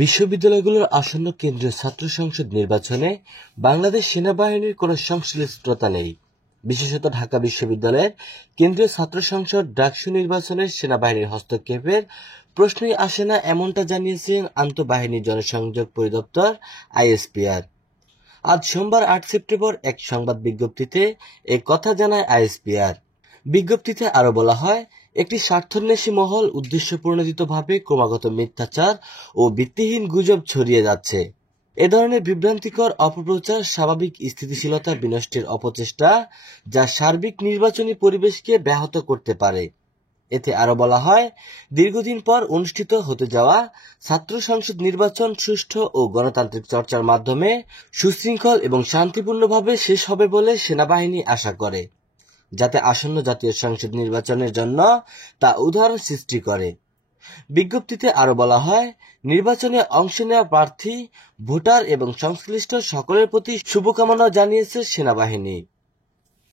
বিশ্ববিদ্যালয়গুলোর আসন্ন কেন্দ্রীয় ছাত্র সংসদ নির্বাচনে বাংলাদেশ সেনাবাহিনীর কোনো সংশ্লিষ্টতা নেই। বিশেষত ঢাকা বিশ্ববিদ্যালয়ের কেন্দ্রীয় ছাত্র সংসদ ডাকসু নির্বাচনে সেনাবাহিনীর হস্তক্ষেপের প্রশ্নই আসে না, এমনটা জানিয়েছেন আন্তঃবাহিনী জনসংযোগ পরিদপ্তর আইএসপিআর। আজ সোমবার ৮ সেপ্টেম্বর এক সংবাদ বিজ্ঞপ্তিতে এ কথা জানায় আইএসপিআর। বিজ্ঞপ্তিতে আরও বলা হয়, একটি স্বার্থান্বেষী মহল উদ্দেশ্যপ্রণোদিতভাবে ক্রমাগত মিথ্যাচার ও ভিত্তিহীন গুজব ছড়িয়ে যাচ্ছে। এ ধরনের বিভ্রান্তিকর অপপ্রচার স্বাভাবিক স্থিতিশীলতা বিনষ্টের অপচেষ্টা, যা সার্বিক নির্বাচনী পরিবেশকে ব্যাহত করতে পারে। এতে আরও বলা হয়, দীর্ঘদিন পর অনুষ্ঠিত হতে যাওয়া ছাত্র সংসদ নির্বাচন সুষ্ঠু ও গণতান্ত্রিক চর্চার মাধ্যমে সুশৃঙ্খল এবং শান্তিপূর্ণভাবে শেষ হবে বলে সেনাবাহিনী আশা করে, যাতে আসন্ন জাতীয় সংসদ নির্বাচনের জন্য তা উদাহরণ সৃষ্টি করে। বিজ্ঞপ্তিতে আরও বলা হয়, নির্বাচনে অংশ নেওয়া প্রার্থী, ভোটার এবং সংশ্লিষ্ট সকলের প্রতি শুভকামনা জানিয়েছে সেনাবাহিনী।